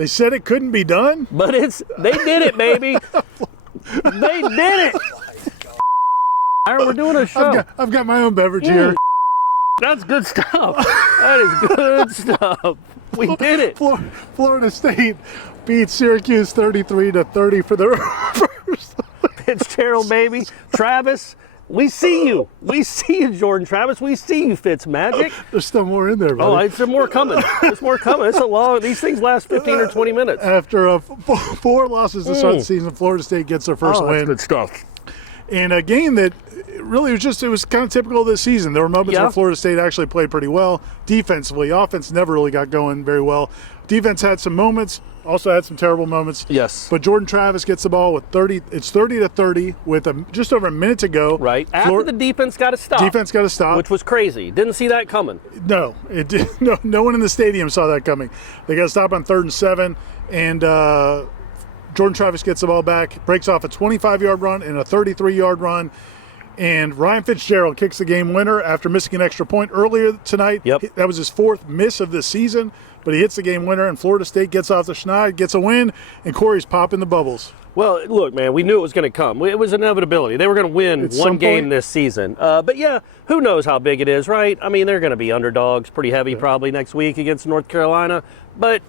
They said it couldn't be done. But they did it, baby. They did it. We're doing a show. I've got my own beverage here. That's good stuff. That is good stuff. We did it. Florida State beats Syracuse 33-30 for their first. Fitzgerald, baby. Travis, we see you. We see you, Jordan Travis. We see you, Fitzmagic. There's still more in there, buddy. There's more coming. There's more coming. These things last 15 or 20 minutes. After 4 losses to start the season, Florida State gets their first win. That's good stuff. And a game that really was kind of typical of this season. There were moments where Florida State actually played pretty well defensively. Offense never really got going very well. Defense had some moments, also had some terrible moments. Yes. But Jordan Travis gets the ball with 30. It's 30-30 with just over a minute to go. Right. After the defense got to stop. Defense got to stop. Which was crazy. Didn't see that coming. No, it did. No one in the stadium saw that coming. They got to stop on 3rd and 7, and Jordan Travis gets the ball back, breaks off a 25-yard run and a 33-yard run, and Ryan Fitzgerald kicks the game winner after missing an extra point earlier tonight. Yep. That was his 4th miss of the season, but he hits the game winner, and Florida State gets off the schneid, gets a win, and Corey's popping the bubbles. Well, look, man, we knew it was going to come. It was inevitability. They were going to win one game this season. But, yeah, who knows how big it is, right? I mean, they're going to be underdogs pretty heavy probably next week against North Carolina. But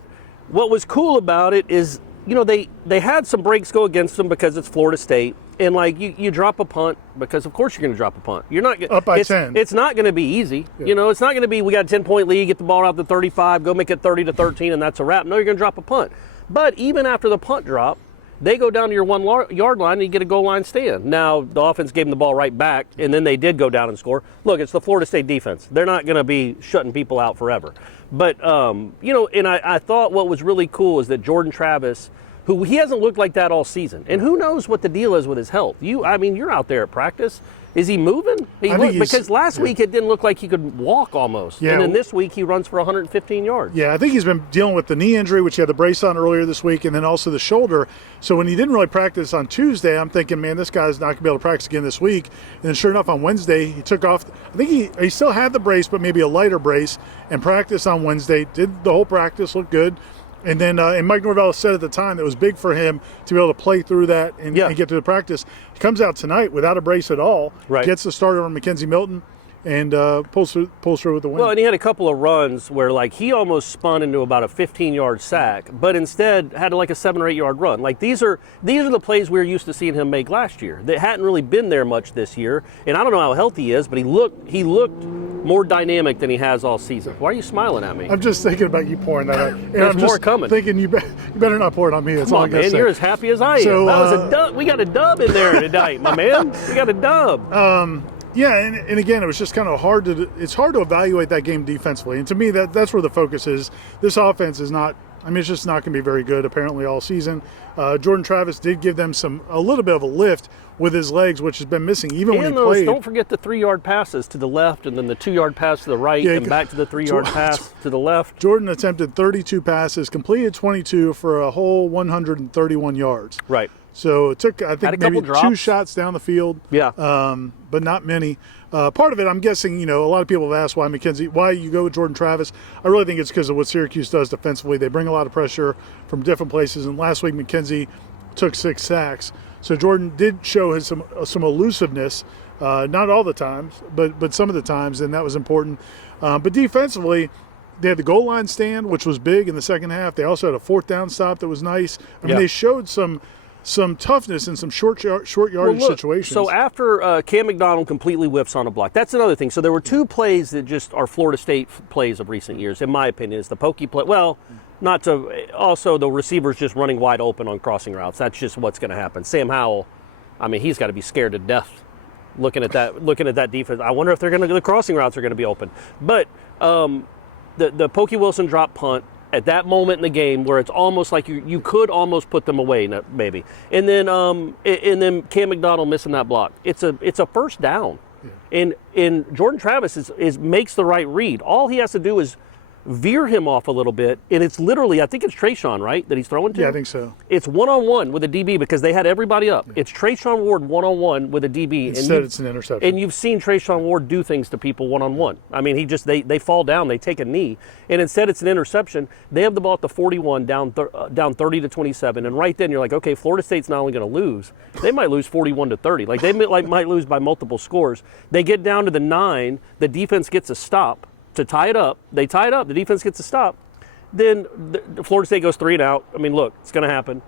what was cool about it is, they had some breaks go against them because it's Florida State. And, you drop a punt because, of course, you're going to drop a punt. You're not up by 10. It's not going to be easy. Yeah. It's not going to be we got a 10-point lead, get the ball out to 35, go make it 30-13, and that's a wrap. No, you're going to drop a punt. But even after the punt drop, they go down to your 1-yard line and you get a goal line stand. Now, the offense gave them the ball right back, and then they did go down and score. Look, it's the Florida State defense. They're not going to be shutting people out forever. But, and I thought what was really cool is that Jordan Travis, who he hasn't looked like that all season. And who knows what the deal is with his health. You're out there at practice. Is he moving? Because last week it didn't look like he could walk almost. Yeah. And then this week he runs for 115 yards. Yeah, I think he's been dealing with the knee injury, which he had the brace on earlier this week, and then also the shoulder. So when he didn't really practice on Tuesday, I'm thinking, man, this guy's not going to be able to practice again this week. And then sure enough, on Wednesday, he took off. I think he still had the brace, but maybe a lighter brace, and practiced on Wednesday. Did the whole practice, looked good. And then and Mike Norvell said at the time that it was big for him to be able to play through that and get to the practice. He comes out tonight without a brace at all, gets the start over Mackenzie Milton, and pulls through with the win. Well, and he had a couple of runs where, he almost spun into about a 15-yard sack, but instead had a 7 or 8 yard run. These are the plays we were used to seeing him make last year. That hadn't really been there much this year, and I don't know how healthy he is, but he looked more dynamic than he has all season. Why are you smiling at me? I'm just thinking about you pouring that out. And There's I'm more coming. Thinking you better not pour it on me. That's all I gotta say. You're as happy as I am. That was a dub. We got a dub in there tonight, my man. We got a dub. Yeah, and again, it was just kind of hard to evaluate that game defensively. And to me, that's where the focus is. This offense is not, it's just not going to be very good apparently all season. Jordan Travis did give them a little bit of a lift with his legs, which has been missing even when he played. Don't forget the 3-yard passes to the left and then the 2-yard pass to the right and back to the 3-yard pass to the left. Jordan attempted 32 passes, completed 22 for a whole 131 yards. Right. So it took, I think, maybe drops. 2 shots down the field. Yeah. But not many. Part of it, I'm guessing, a lot of people have asked why you go with Jordan Travis. I really think it's because of what Syracuse does defensively. They bring a lot of pressure from different places. And last week, McKenzie took 6 sacks. So Jordan did show some elusiveness, not all the times, but some of the times, and that was important. But defensively, they had the goal line stand, which was big in the second half. They also had a 4th down stop that was nice. They showed some toughness in some short yardage situations. So after Cam McDonald completely whiffs on a block, that's another thing. So there were 2 plays that just are Florida State plays of recent years, in my opinion. Is the pokey play. Well, not to also the receivers just running wide open on crossing routes. That's just what's going to happen. Sam Howell, he's got to be scared to death looking at that defense. I wonder if the crossing routes are going to be open. But the Pokey Wilson drop punt at that moment in the game where it's almost like you could almost put them away, maybe. And then Cam McDonald missing that block. It's a first down. Yeah. And Jordan Travis makes the right read. All he has to do is veer him off a little bit, and it's literally, I think it's Trayshawn, right, that he's throwing to? Yeah, I think so. It's one-on-one with a DB because they had everybody up. Yeah. It's Trayshawn Ward one-on-one with a DB. Instead, it's an interception. And you've seen Trayshawn Ward do things to people one-on-one. I mean, they fall down, they take a knee, and instead it's an interception. They have the ball at the 41, down 30-27, and right then you're like, okay, Florida State's not only going to lose, they might lose 41-30. Like they might lose by multiple scores. They get down to the 9, the defense gets a stop to tie it up. They tie it up. The defense gets a stop. Then the Florida State goes 3 and out. I mean, look, it's going to happen.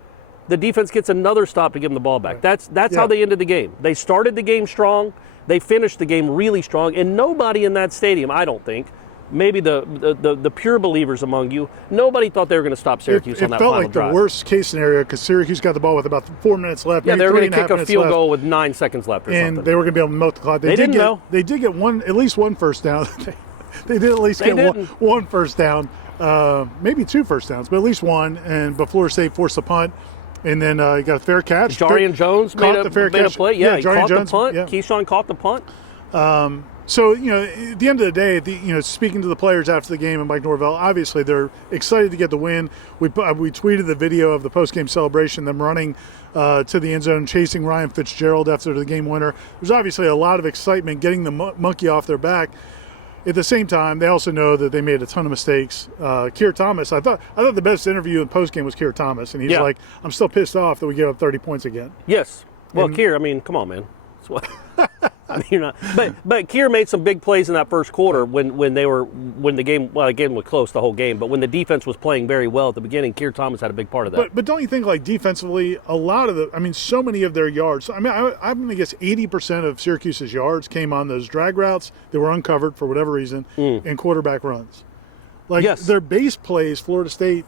The defense gets another stop to give them the ball back. That's how they ended the game. They started the game strong. They finished the game really strong. And nobody in that stadium, I don't think, maybe the pure believers among you, nobody thought they were going to stop Syracuse on that final drive. It felt like the worst case scenario because Syracuse got the ball with about 4 minutes left. Yeah, they were going to kick a field goal with 9 seconds left or something. And they were going to be able to milk the clock. They did get at least one first down. They did at least get one first down, maybe 2 first downs, but at least one. But Florida State forced a punt, and then he got a fair catch. Jarian Jones made a play. Yeah, he caught the punt. Yeah. Keyshawn caught the punt. So, at the end of the day, speaking to the players after the game and Mike Norvell, obviously they're excited to get the win. We tweeted the video of the post-game celebration, them running to the end zone, chasing Ryan Fitzgerald after the game winner. There's obviously a lot of excitement getting the monkey off their back. At the same time, they also know that they made a ton of mistakes. Keir Thomas, I thought the best interview in postgame was Keir Thomas, and he's like, "I'm still pissed off that we gave up 30 points again." Yes. Well, Keir, I mean, come on, man. That's what. I mean, you're not. But Keir made some big plays in that first quarter when the game was close the whole game. But when the defense was playing very well at the beginning, Keir Thomas had a big part of that. But don't you think, like, defensively, so many of their yards. I'm going to guess 80% of Syracuse's yards came on those drag routes that were uncovered for whatever reason and quarterback runs. Like their base plays, Florida State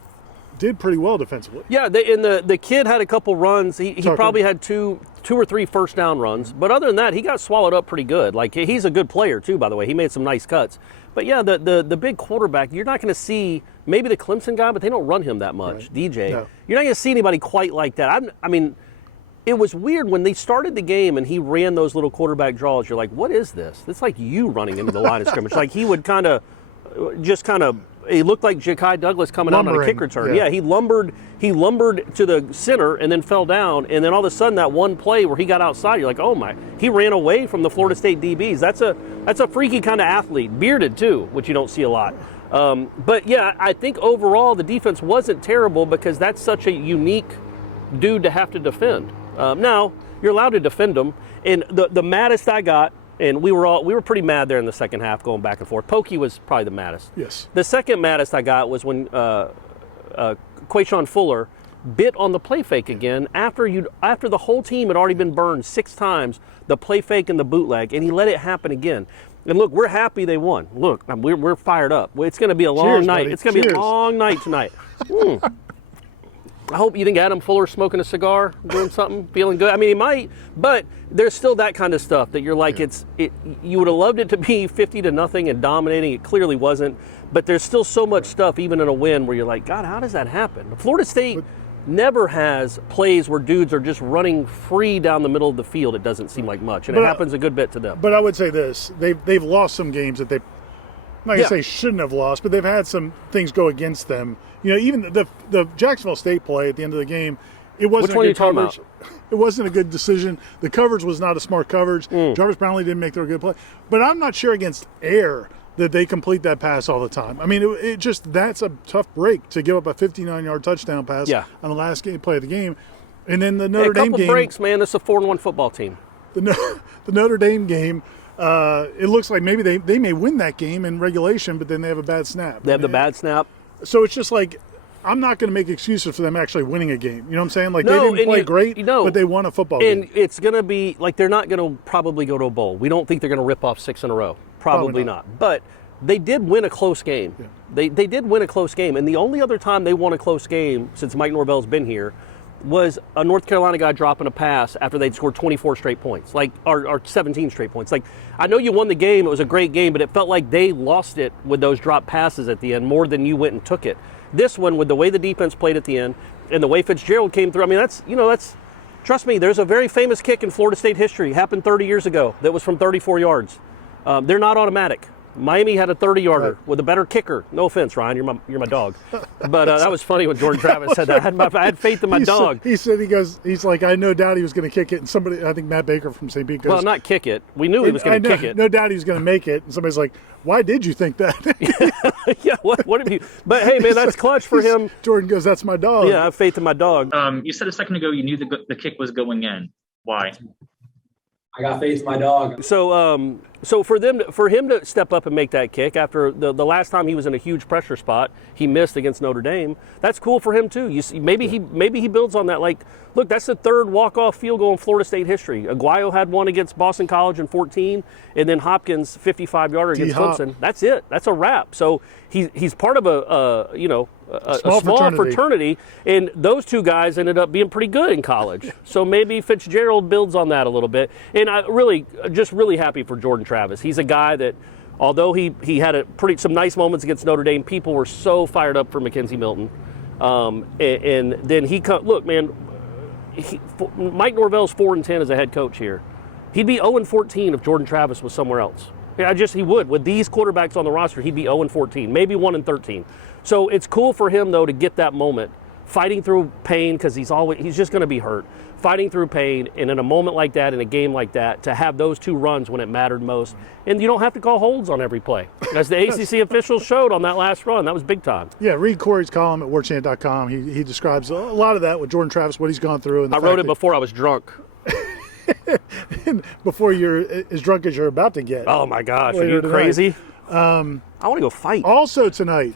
did pretty well defensively. Yeah, the kid had a couple runs. He probably had two or three first down runs. But other than that, he got swallowed up pretty good. Like, he's a good player, too, by the way. He made some nice cuts. But, yeah, the big quarterback, you're not going to see maybe the Clemson guy, but they don't run him that much, right. DJ. No. You're not going to see anybody quite like that. I mean, it was weird when they started the game and he ran those little quarterback draws. You're like, what is this? It's like you running into the line of scrimmage. Like, he would he looked like Ja'Kai Douglas coming out on a kick return. Yeah, he lumbered to the center and then fell down, and then all of a sudden that one play where he got outside, you're like, oh my, he ran away from the Florida State DBs. That's a freaky kind of athlete, bearded too, which you don't see a lot. But yeah, I think overall the defense wasn't terrible because that's such a unique dude to have to defend. Now you're allowed to defend him, and the maddest I got. And we were pretty mad there in the second half, going back and forth. Pokey was probably the maddest. Yes. The second maddest I got was when Quayshawn Fuller bit on the play fake again after the whole team had already been burned 6 times, the play fake and the bootleg, and he let it happen again. And look, we're happy they won. Look, we're fired up. It's going to be a long night. Buddy. It's going to be a long night tonight. I hope you think Adam Fuller's smoking a cigar, doing something, feeling good. I mean, he might, but there's still that kind of stuff that you're like, you would have loved it to be 50-0 and dominating. It clearly wasn't, but there's still so much stuff, even in a win, where you're like, God, how does that happen? Florida State never has plays where dudes are just running free down the middle of the field. It doesn't seem like much, and it happens a good bit to them. But I would say this: they've lost some games that I'm not going to say shouldn't have lost, but they've had some things go against them. Even the Jacksonville State play at the end of the game, it wasn't a good coverage. It wasn't a good decision. The coverage was not a smart coverage. Jarvis Brownlee didn't make their good play. But I'm not sure against air that they complete that pass all the time. I mean, that's a tough break to give up a 59-yard touchdown pass on the last play of the game. And then the Notre Dame game. A couple breaks, man. This is a 4-1 football team. The Notre Dame game. It looks like maybe they may win that game in regulation, but then they have a bad snap. They have the bad snap. So it's just like, I'm not going to make excuses for them actually winning a game. You know what I'm saying? Like, they didn't play great, but they won a football game. And it's going to be, like, they're not going to probably go to a bowl. We don't think they're going to rip off 6 in a row. Probably not. But they did win a close game. Yeah. They did win a close game. And the only other time they won a close game since Mike Norvell's been here was a North Carolina guy dropping a pass after they'd scored 24 straight points, or 17 straight points. Like, I know you won the game, it was a great game, but it felt like they lost it with those drop passes at the end more than you went and took it. This one, with the way the defense played at the end and the way Fitzgerald came through, I mean, that's trust me, there's a very famous kick in Florida State history, happened 30 years ago, that was from 34 yards. They're not automatic. Miami had a 30-yarder Right. with a better kicker. No offense, Ryan, you're my dog. But that was funny when Jordan Travis said that. I had faith in my dog. He's like, I had no doubt he was going to kick it. And somebody, I think Matt Baker from St. Pete goes, Well, not kick it. We knew he was going to kick it. No doubt he was going to make it. And somebody's like, why did you think that? Yeah, what have you? But hey, man, that's clutch for him. Jordan goes, that's my dog. Yeah, I have faith in my dog. You said a second ago you knew the kick was going in. Why? I got faith in my dog. So for him to step up and make that kick after the last time he was in a huge pressure spot, he missed against Notre Dame. That's cool for him too. You see, maybe he builds on that. Like, look, that's the third walk-off field goal in Florida State history. Aguayo had one against Boston College in 14, and then Hopkins 55-yarder against Clemson. That's it. That's a wrap. So he's part of a small fraternity, and those two guys ended up being pretty good in college. So maybe Fitzgerald builds on that a little bit. And I really happy for Jordan Travis. He's a guy that, although he had some nice moments against Notre Dame, people were so fired up for Mackenzie Milton. And then look, man, Mike Norvell's 4-10 as a head coach here. He'd be 0-14 if Jordan Travis was somewhere else. He would. With these quarterbacks on the roster, he'd be 0-14, maybe 1-13. So it's cool for him, though, to get that moment, fighting through pain, because he's just going to be hurt, fighting through pain, and in a moment like that, in a game like that, to have those two runs when it mattered most. And you don't have to call holds on every play. As the ACC officials showed on that last run, that was big time. Yeah, read Corey's column at warchant.com. He describes a lot of that with Jordan Travis, what he's gone through. And I wrote it before I was drunk. Before you're as drunk as you're about to get. Oh, my gosh. Are you crazy? I want to go fight. Also tonight,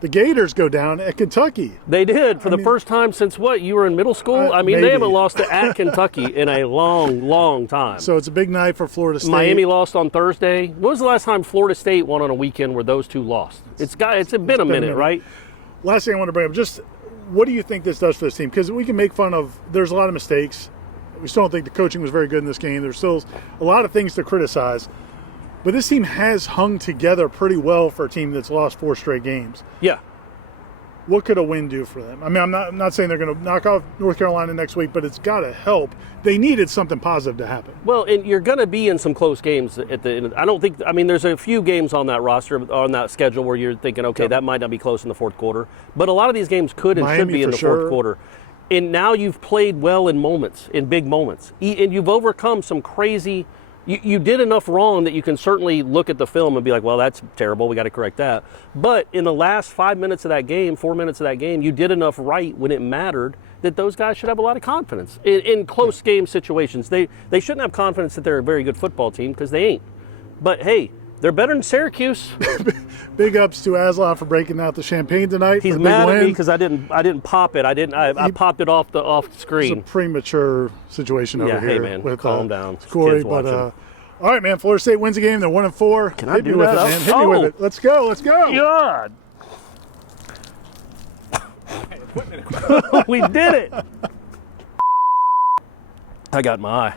the Gators go down at Kentucky. They did for the first time since what? You were in middle school? Maybe. They haven't lost at Kentucky in a long, long time. So it's a big night for Florida State. Miami lost on Thursday. When was the last time Florida State won on a weekend where those two lost? It's been a minute, right? Last thing I want to bring up, just what do you think this does for this team? Because we can make fun of, there's a lot of mistakes. We still don't think the coaching was very good in this game. There's still a lot of things to criticize. But this team has hung together pretty well for a team that's lost 4 straight games. Yeah. What could a win do for them? I mean, I'm not saying they're going to knock off North Carolina next week, but it's got to help. They needed something positive to happen. Well, and you're going to be in some close games at the end. There's a few games on that roster, on that schedule, where you're thinking, okay, that might not be close in the fourth quarter. But a lot of these games could and should be in the fourth quarter. And now you've played well in big moments. And you've overcome some crazy. You did enough wrong that you can certainly look at the film and be like, well, that's terrible. We got to correct that. But in the last 4 minutes of that game, you did enough right when it mattered that those guys should have a lot of confidence in close game situations. They shouldn't have confidence that they're a very good football team, because they ain't. But hey, they're better than Syracuse. Big ups to Aslan for breaking out the champagne tonight. He's mad at me because I didn't pop it. I popped it off the screen. It's a premature situation over here. Hey man, with calm down. Corey, but all right, man. Florida State wins a game. They're 1-4. Can I do that? Man. Hit me with it. Let's go. God. We did it. I got my eye.